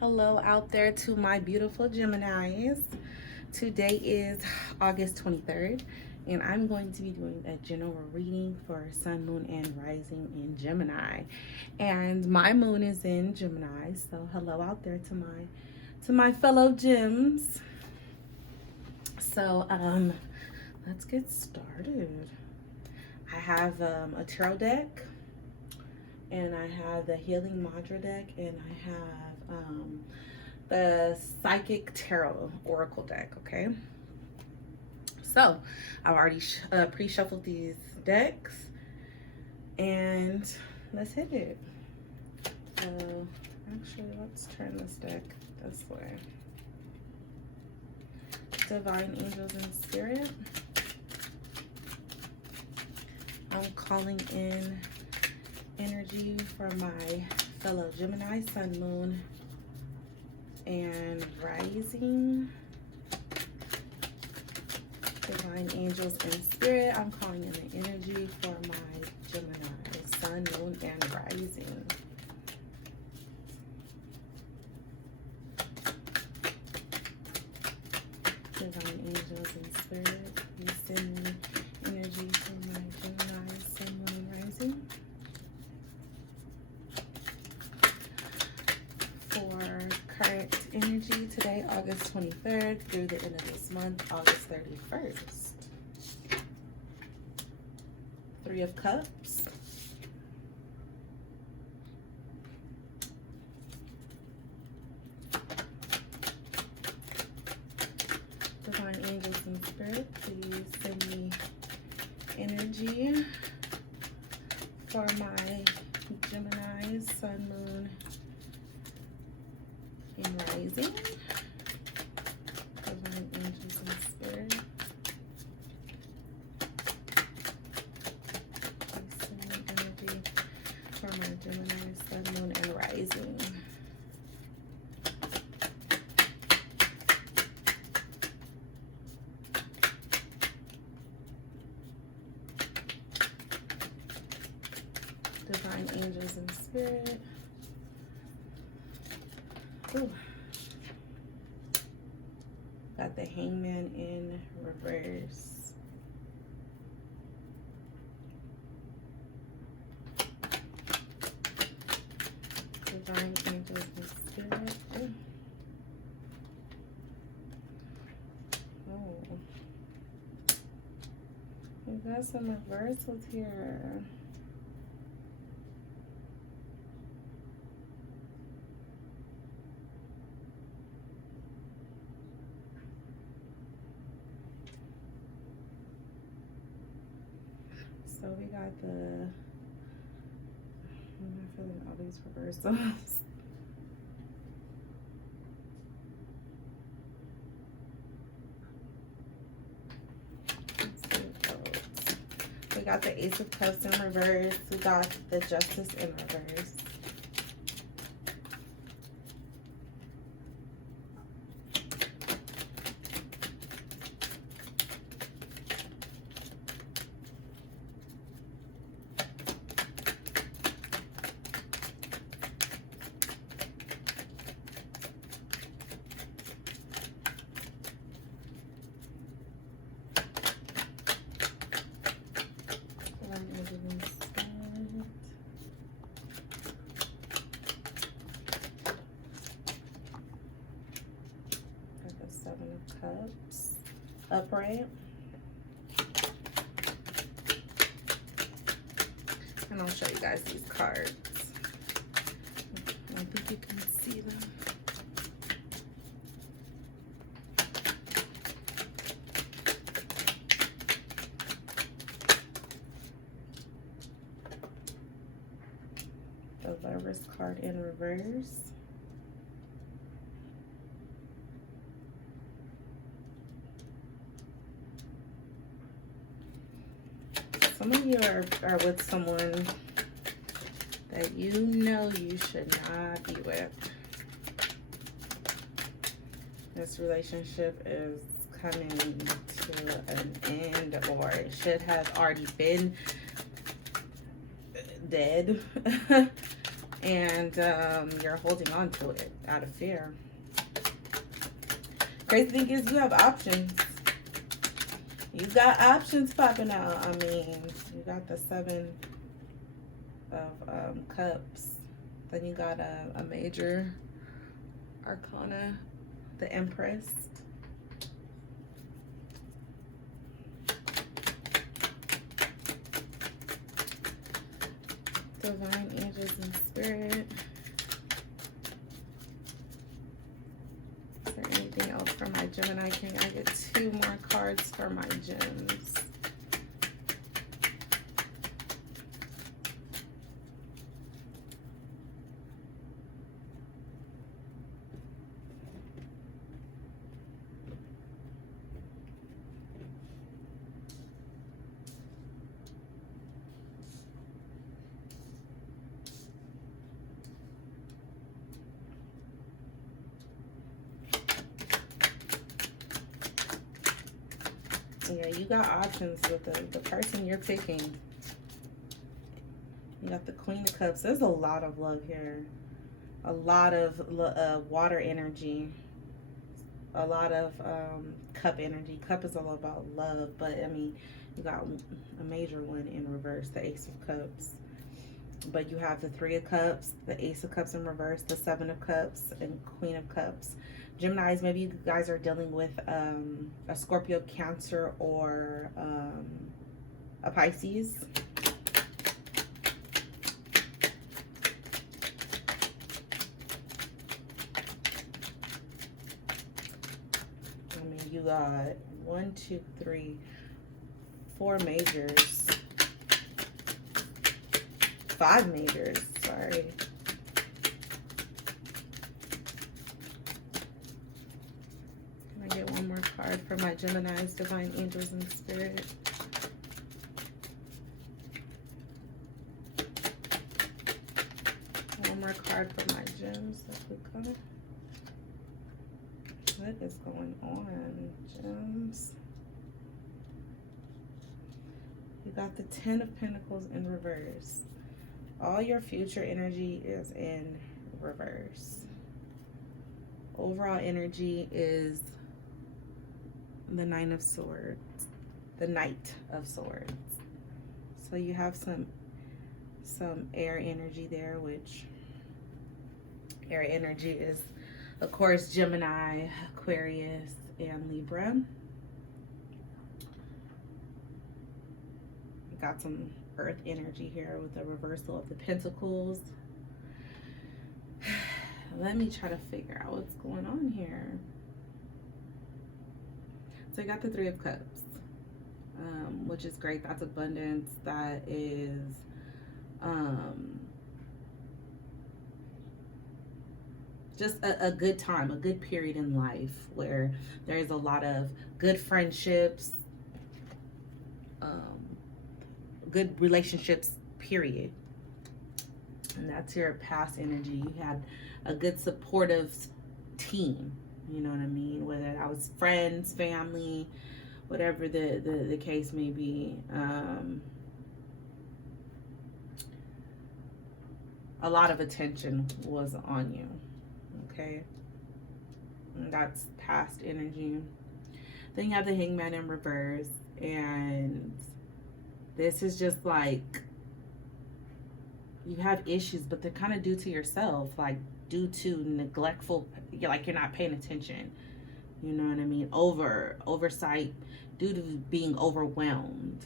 Hello out there to my beautiful Geminis. Today is August 23rd, and I'm going to be doing a general reading for Sun, Moon, and Rising in Gemini. And my moon is in Gemini, so hello out there to my fellow Gems. So let's get started. I have a tarot deck, and I have the Healing Mantra deck, and I have the Psychic Tarot Oracle deck, okay? So I've already pre-shuffled these decks, and let's hit it. Actually, let's turn this deck this way. Divine Angels and Spirit, I'm calling in energy for my fellow Gemini, Sun, Moon, and Rising. Divine Angels and Spirit, I'm calling in the energy for my Gemini, Sun, Moon, and Rising. Divine Angels and Spirit, please send me energy for my Gemini, Sun, Moon, and Rising. For current energy today, August 23rd through the end of this month, August 31st. Three of Cups. Divine Angels and Spirit, please send me energy for my Gemini, Sun, Moon, and Rising. Divine Angels and Spirit, please send me energy for my Gemini, Sun, Moon, and Rising. Divine Angels and Spirit. Ooh. Got the Hangman in reverse. Divine Angels and Spirit. Ooh. Oh. We got some reversals here. So we got I'm not feeling all these reversals. Let's see what goes. We got the Ace of Cups in reverse. We got the Justice in reverse. Seven of Cups upright, and I'll show you guys these cards. I think you can see them. The Lovers card in reverse. Some of you are with someone that you know you should not be with. This relationship is coming to an end, or it should have already been dead. and you're holding on to it out of fear. Crazy thing is, you have options. You got options popping out. I mean, you got the 7 of Cups. Then you got a major arcana, the Empress. Divine angels and spirit. Is there anything else for my Gemini? Can I get 2 more cards for my gems? Yeah, you got options with the person you're picking. You got the Queen of Cups. There's a lot of love here. A lot of water energy. A lot of cup energy. Cup is all about love, but I mean, you got a major one in reverse, the Ace of Cups. But you have the 3 of Cups, the Ace of Cups in reverse, the 7 of Cups, and Queen of Cups. Geminis, maybe you guys are dealing with a Scorpio, Cancer, or a Pisces. I mean, you got 1, 2, 3, 4 majors. 5 majors, sorry. Can I get one more card for my Gemini's divine angels and spirit? One more card for my gems. What is going on, gems? You got the 10 of Pentacles in reverse. All your future energy is in reverse. Overall energy is the 9 of Swords, the Knight of Swords. So you have some air energy there, which air energy is, of course, Gemini, Aquarius, and Libra. You got some earth energy here with the reversal of the Pentacles. Let me try to figure out what's going on here. So I got the 3 of Cups, which is great. That's abundance. That is just a good time, a good period in life where there's a lot of good friendships, good relationships, period. And that's your past energy. You had a good supportive team, you know what I mean? Whether that was friends, family, whatever the case may be. A lot of attention was on you, okay? And that's past energy. Then you have the Hangman in reverse, and this is just like, you have issues, but they're kind of due to yourself, like due to neglectful, like you're not paying attention. You know what I mean? Oversight, due to being overwhelmed.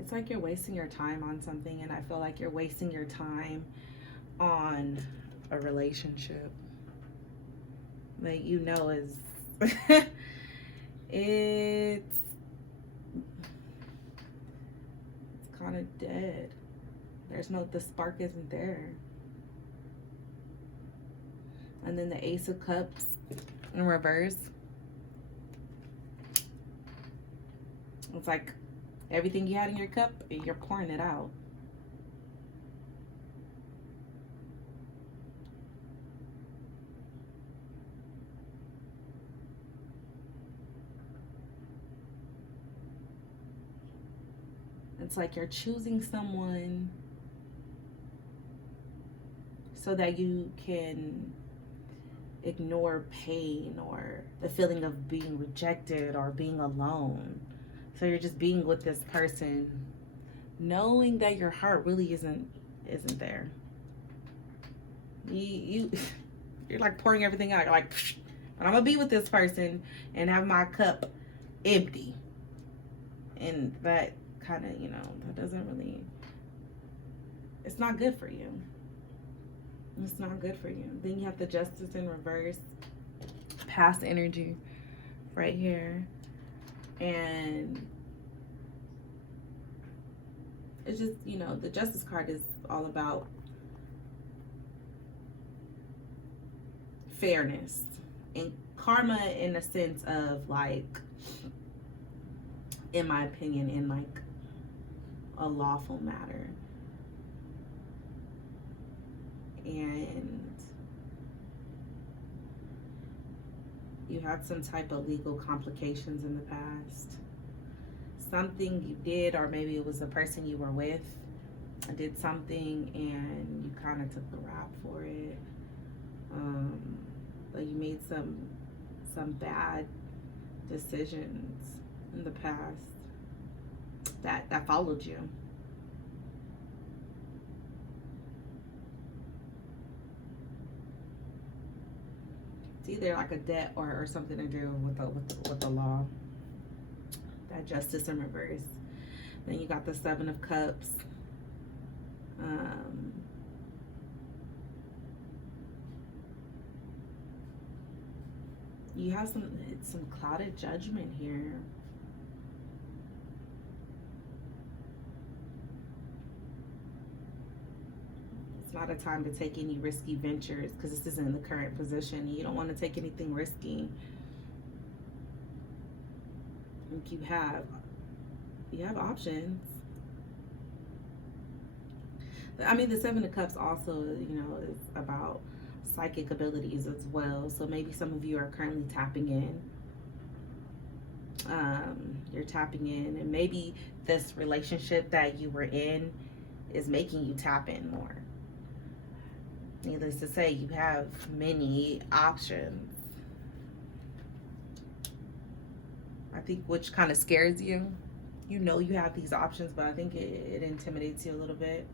It's like you're wasting your time on something, and I feel like you're wasting your time on a relationship. Like, you know, is it's kind of dead. The spark isn't there. And then the Ace of Cups in reverse. It's like Everything you had in your cup, you're pouring it out. It's like you're choosing someone so that you can ignore pain or the feeling of being rejected or being alone. So you're just being with this person, knowing that your heart really isn't there. You you're like pouring everything out. You're like, but I'm gonna be with this person and have my cup empty, and that kind of, that doesn't really. It's not good for you. It's not good for you. Then you have the Justice in reverse, past energy, right here, and it's just, the Justice card is all about fairness and karma, in a sense of, like, in my opinion, in like a lawful matter. And you had some type of legal complications in the past. Something you did, or maybe it was the person you were with, did something and you kind of took the rap for it. But you made some bad decisions in the past that followed you. It's either like a debt or something to do with the law. That Justice in reverse. Then you got the Seven of Cups. You have some clouded judgment here. Not a time to take any risky ventures, because this isn't the current position. You don't want to take anything risky. I think you have options. I mean, the Seven of Cups also, is about psychic abilities as well. So maybe some of you are currently tapping in. You're tapping in, and maybe this relationship that you were in is making you tap in more. Needless to say, you have many options. I think, which kind of scares you. You have these options, but I think it intimidates you a little bit.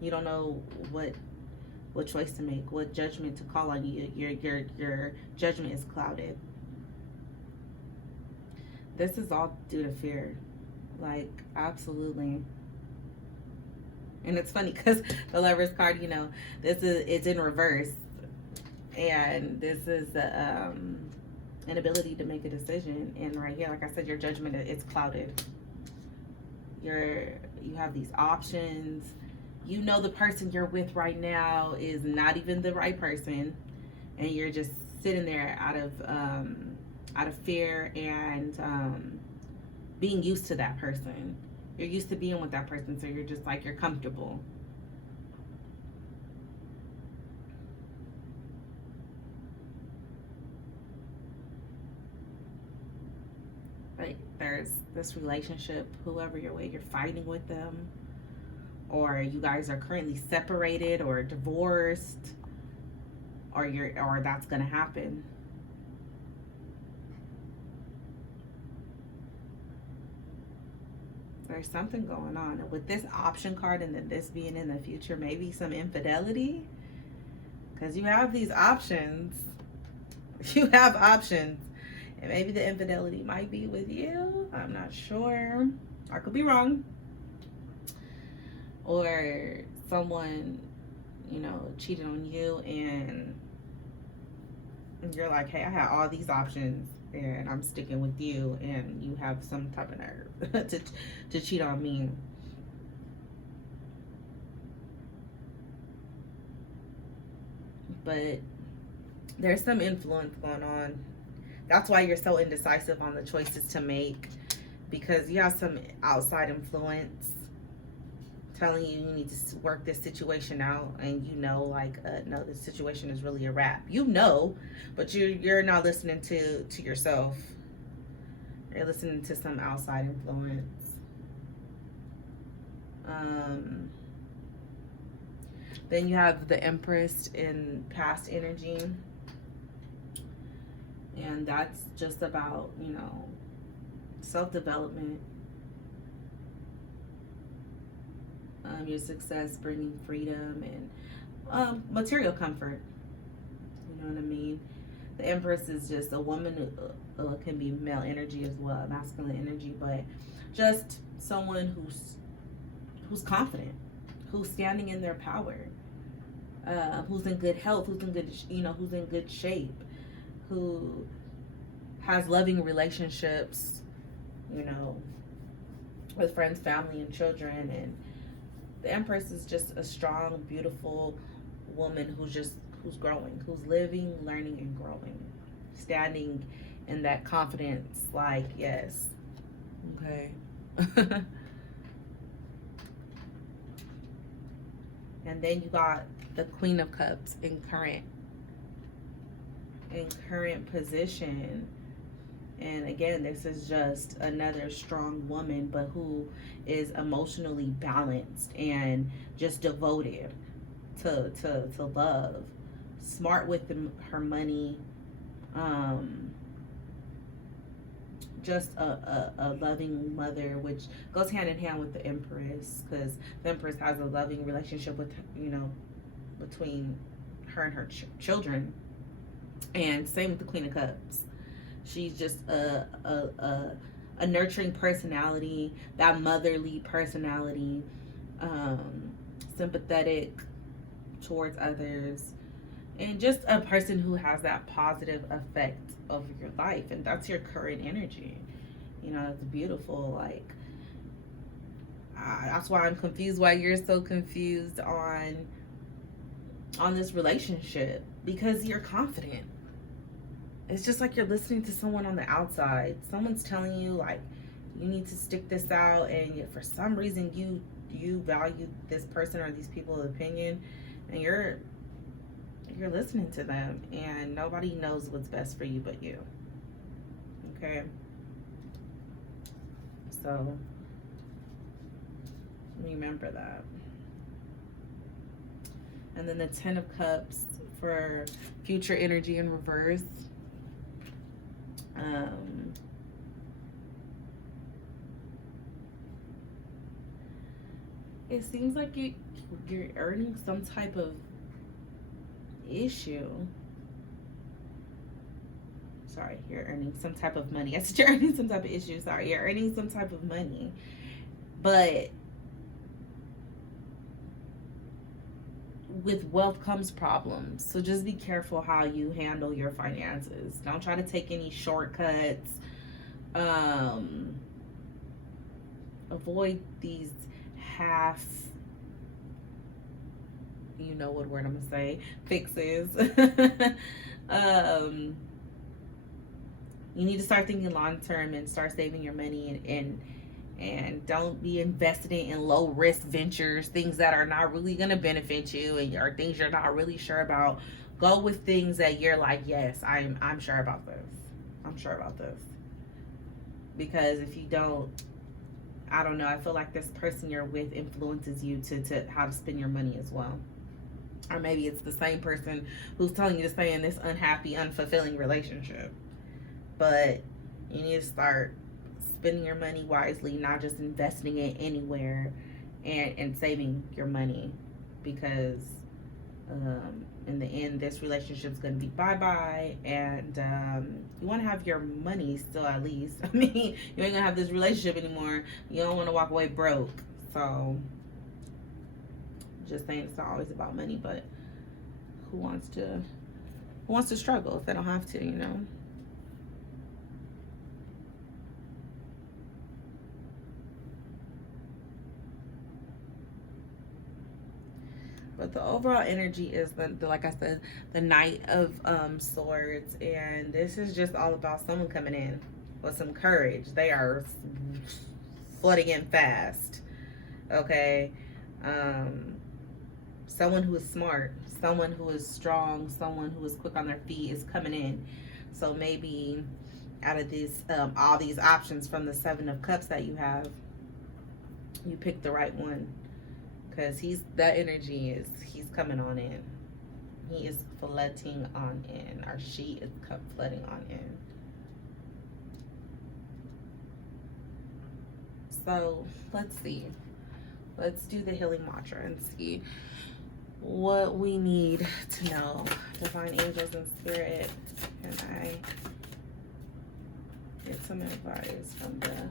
You don't know what choice to make, what judgment to call on you. Your judgment is clouded. This is all due to fear. Like, absolutely. And it's funny because the Lover's card, it's in reverse, and this is an ability to make a decision. And right here, like I said, your judgment is clouded. You have these options. The person you're with right now is not even the right person, and you're just sitting there out of fear and being used to that person. You're used to being with that person, so you're just like, you're comfortable. Like, there's this relationship, whoever you're with, you're fighting with them, or you guys are currently separated or divorced, or that's gonna happen. There's something going on. And with this option card and then this being in the future, maybe some infidelity. Because you have these options. You have options. And maybe the infidelity might be with you. I'm not sure. I could be wrong. Or someone, cheated on you, and you're like, hey, I had all these options and I'm sticking with you, and you have some type of nerve to cheat on me. But there's some influence going on. That's why you're so indecisive on the choices to make. because you have some outside influence telling you you need to work this situation out, and you know, like, no, this situation is really a wrap. You know, but you're not listening to yourself. You're listening to some outside influence. Then you have the Empress in past energy, and that's just about, you know, self-development, your success bringing freedom and material comfort. You know what I mean? The Empress is just a woman who can be male energy as well, masculine energy, but just someone who's confident, who's standing in their power, who's in good health, who's in good, you know, who's in good shape, who has loving relationships, you know, with friends, family, and children. And the Empress is just a strong, beautiful woman who's growing, who's living, learning, and growing, standing in that confidence, like, yes, okay. And then you got the Queen of Cups in current position. And again, this is just another strong woman, but who is emotionally balanced and just devoted to love, smart with her money, just a loving mother, which goes hand in hand with the Empress, because the Empress has a loving relationship with, you know, between her and her children. And same with the Queen of Cups. She's just a nurturing personality, that motherly personality, sympathetic towards others, and just a person who has that positive effect over your life. And that's your current energy. You know, it's beautiful. Like, that's why I'm confused, why you're so confused on this relationship, because you're confident. It's just like you're listening to someone on the outside. Someone's telling you, like, you need to stick this out, and yet for some reason you value this person or these people's opinion, and you're listening to them, and nobody knows what's best for you but you. Okay? So remember that. And then the Ten of Cups for future energy in reverse. It seems like you're earning some type of issue. Sorry, you're earning some type of money. I said you're earning some type of issue. Sorry, you're earning some type of money. But with wealth comes problems. So just be careful how you handle your finances. Don't try to take any shortcuts. Avoid these half, you know what word I'm gonna say, fixes. You need to start thinking long term and start saving your money, and don't be investing in low risk ventures, things that are not really going to benefit you, and or things you're not really sure about. Go with things that you're like, yes, I'm sure about this. I'm sure about this. Because if you don't, I don't know, I feel like this person you're with influences you to how to spend your money as well. Or maybe it's the same person who's telling you to stay in this unhappy, unfulfilling relationship. But you need to start spending your money wisely, not just investing it anywhere, and saving your money, because in the end this relationship is going to be bye-bye, and you want to have your money still, at least. I mean, you ain't gonna have this relationship anymore. You don't want to walk away broke. So just saying, it's not always about money, but who wants to struggle if they don't have to, you know? But the overall energy is the like I said, the Knight of Swords, and this is just all about someone coming in. with some courage. They are flooding in fast. Okay. Someone who is smart, someone who is strong, someone who is quick on their feet is coming in. So maybe out of these all these options from the 7 of Cups that you have, you picked the right one, because that energy is, he's coming on in. He is flooding on in, or she is flooding on in. So let's see. Let's do the healing mantra and see what we need to know. Divine angels and spirit, can I get some advice from the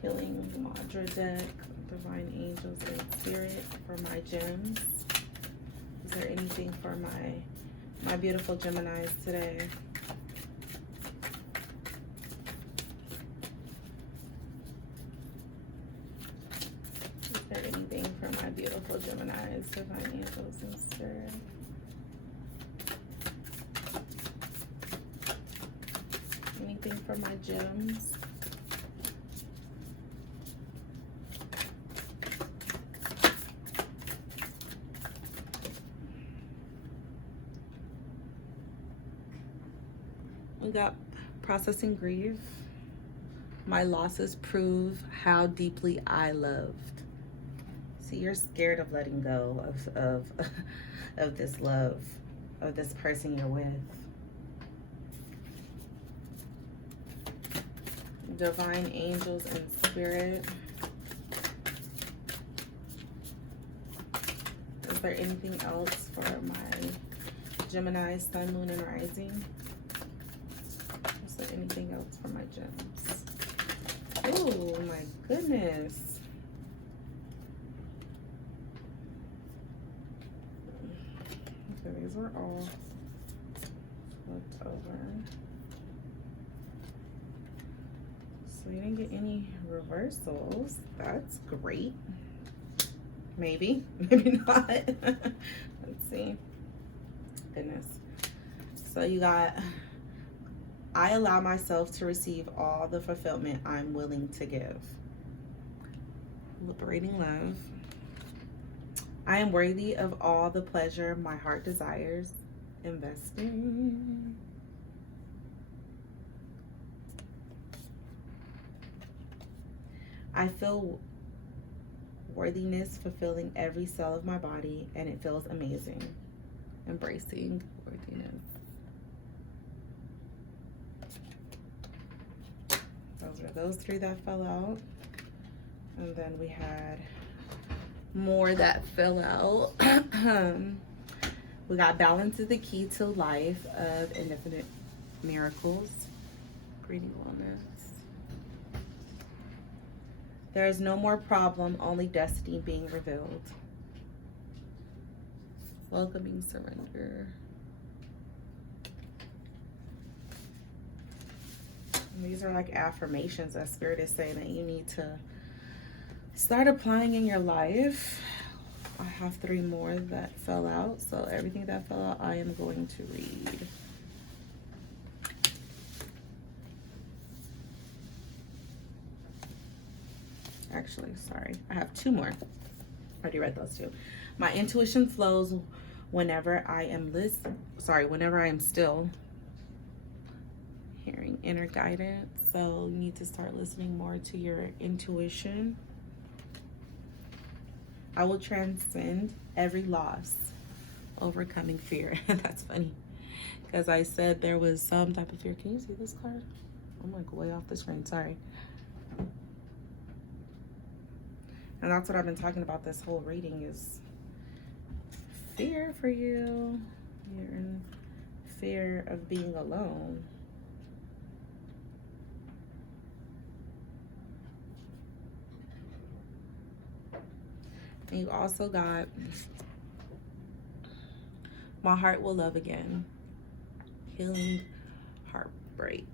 healing mantra deck? Divine angels and spirit for my gems. Is there anything for my beautiful Geminis today? Is there anything for my beautiful Geminis? Divine angels and spirit. Anything for my gems? We got processing grief. My losses prove how deeply I loved. See, you're scared of letting go of this love, of this person you're with. Divine angels and spirit. Is there anything else for my Gemini, Sun, Moon, and Rising? Is there anything else for my gems? Oh my goodness. Okay, these are all flipped over. So you didn't get any reversals. That's great. Maybe, maybe not. Let's see. Goodness. So you got, I allow myself to receive all the fulfillment I'm willing to give. Liberating love. I am worthy of all the pleasure my heart desires. Investing. I feel worthiness fulfilling every cell of my body, and it feels amazing. Embracing worthiness. Those are those 3 that fell out. And then we had more that fell out. We got balance is the key to life of infinite miracles. Greedy wellness. There is no more problem, only destiny being revealed. Welcoming surrender. And these are like affirmations that Spirit is saying that you need to start applying in your life. I have 3 more that fell out, so everything that fell out I am going to read. Actually, sorry, I have 2 more. I already read those 2. My intuition flows whenever I am whenever I am still. Hearing inner guidance. So you need to start listening more to your intuition. I will transcend every loss, overcoming fear. That's funny, because I said there was some type of fear. Can you see this card? I'm like way off the screen, sorry. And that's what I've been talking about this whole reading, is fear for you. You're in fear of being alone. And you also got, my heart will love again. Healing heartbreak.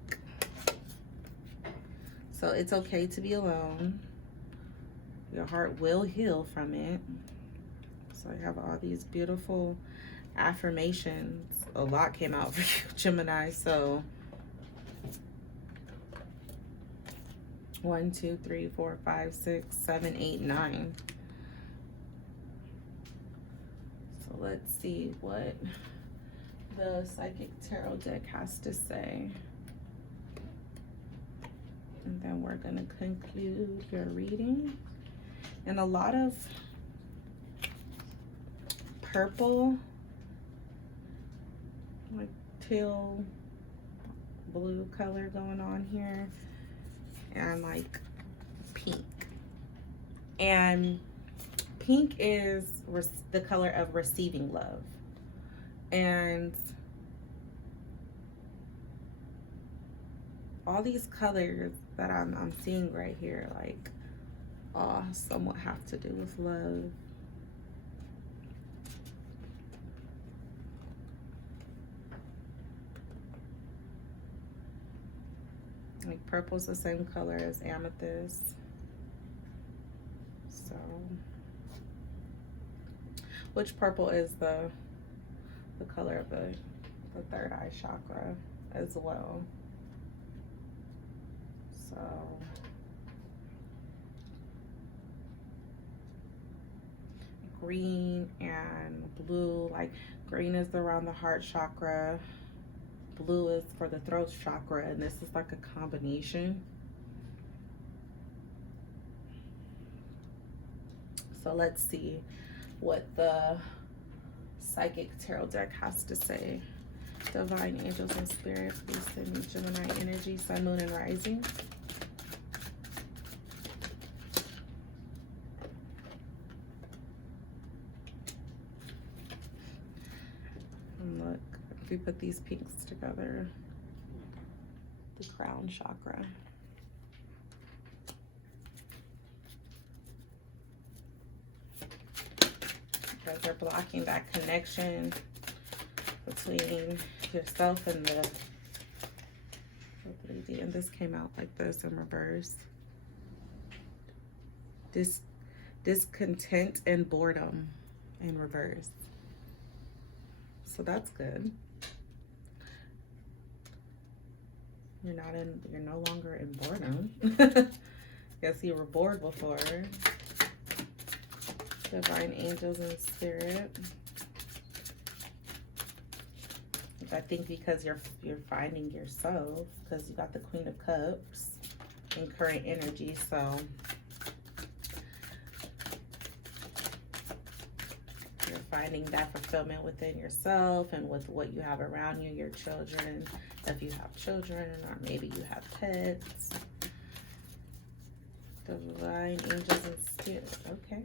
So it's okay to be alone. Your heart will heal from it. So I have all these beautiful affirmations. A lot came out for you, Gemini. So 1, 2, 3, 4, 5, 6, 7, 8, 9. So let's see what the Psychic Tarot deck has to say. And then we're going to conclude your reading. And a lot of purple, like teal blue color going on here, and like pink. And pink is the color of receiving love. And all these colors that I'm seeing right here, like, all somewhat have to do with love. Like purple's the same color as amethyst. So, which purple is the color of the third eye chakra as well. So green and blue, like green is around the heart chakra, blue is for the throat chakra, and this is like a combination. So let's see what the Psychic Tarot deck has to say. Divine angels and spirit, please send me Gemini energy, sun, moon, and rising. And look, if we put these pinks together, the crown chakra. Because they're blocking that connection between yourself and the 3D. And this came out like this in reverse. Discontent and boredom in reverse. So that's good. You're no longer in boredom. Guess you were bored before. Divine angels and spirit. I think because you're finding yourself, because you got the Queen of Cups in current energy, so you're finding that fulfillment within yourself and with what you have around you, your children, if you have children, or maybe you have pets. Divine angels and spirit. Okay.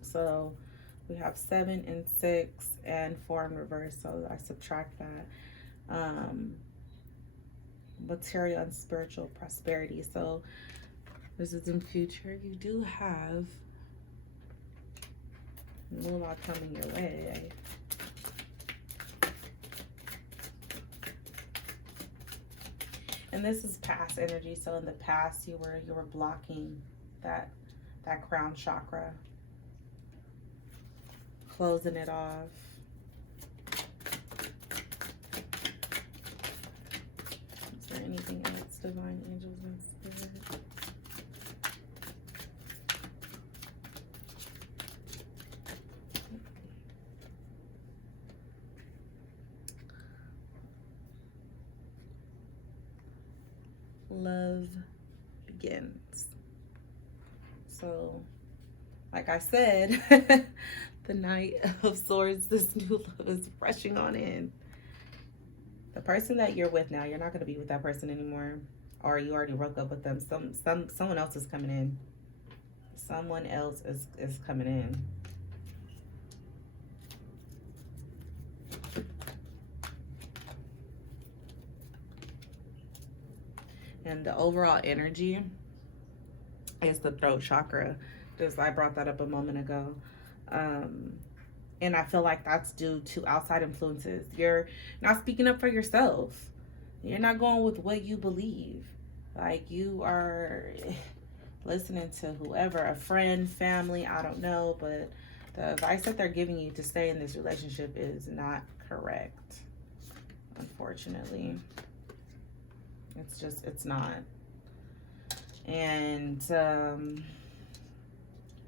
So we have 7 and 6 and 4 in reverse, so I subtract that. Material and spiritual prosperity. So this is in future. You do have moolah coming your way. And this is past energy. So in the past, you were blocking that crown chakra, closing it off. Is there anything else, divine angels and spirit? Love begins. So, like I said, the Knight of Swords, this new love is rushing on in. The person that you're with now, you're not going to be with that person anymore, or you already broke up with them. Someone else is coming in. Someone else is coming in. And the overall energy is the throat chakra. Just I brought that up a moment ago. And I feel like that's due to outside influences. You're not speaking up for yourself. You're not going with what you believe. Like, you are listening to whoever, a friend, family, I don't know, but the advice that they're giving you to stay in this relationship is not correct. unfortunately. It's not. And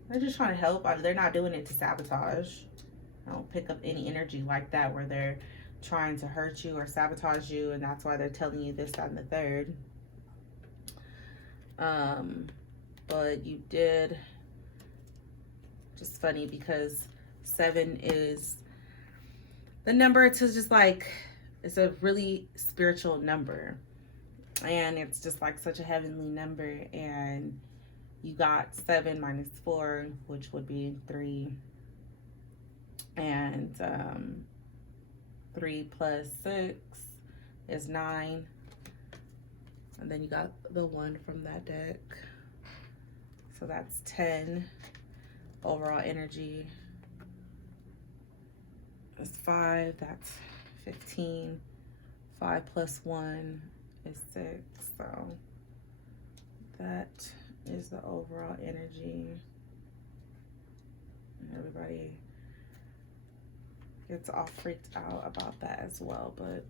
they're just trying to help. They're not doing it to sabotage. I don't pick up any energy like that where they're trying to hurt you or sabotage you, and that's why they're telling you this, that, and the third. But you did, just funny because 7 is the number to just like, it's a really spiritual number, and it's just like such a heavenly number. And you got 7 minus 4, which would be 3, and 3 plus 6 is 9, and then you got the 1 from that deck, so that's 10. Overall energy is 5, that's 15. 5 plus 1 is 6, so that is the overall energy. Everybody gets all freaked out about that as well, but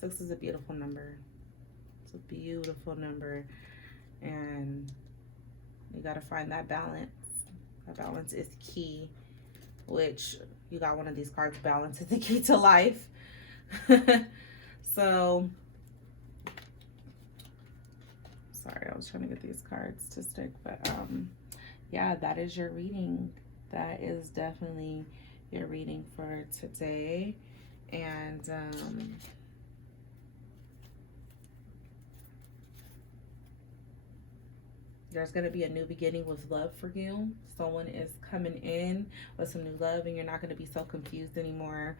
6 is a beautiful number. It's a beautiful number, and you got to find that balance. That balance is key, which you got one of these cards. Balance is the key to life. So, sorry, I was trying to get these cards to stick, but yeah, that is your reading. That is definitely your reading for today. And there's going to be a new beginning with love for you. Someone is coming in with some new love, and you're not going to be so confused anymore.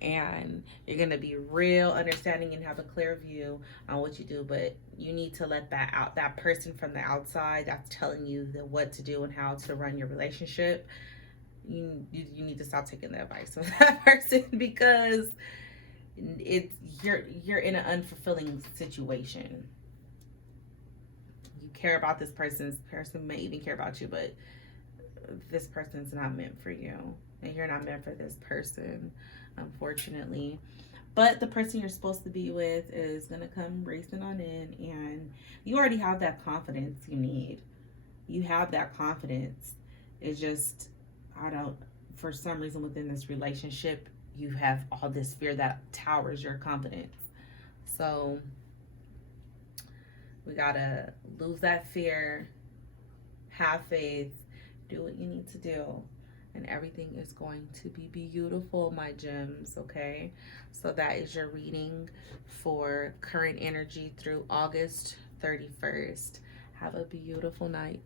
And you're going to be real understanding and have a clear view on what you do. But you need to let that out, that person from the outside that's telling you what to do and how to run your relationship. You need to stop taking the advice of that person, because you're in an unfulfilling situation. You care about this person may even care about you, but this person's not meant for you, and you're not meant for this person, unfortunately. But the person you're supposed to be with is gonna come racing on in, and you already have that confidence you need. You have that confidence. It's just, for some reason within this relationship, you have all this fear that towers your confidence. So we gotta lose that fear, have faith, do what you need to do, and everything is going to be beautiful, my gems, okay? So that is your reading for current energy through August 31st. Have a beautiful night.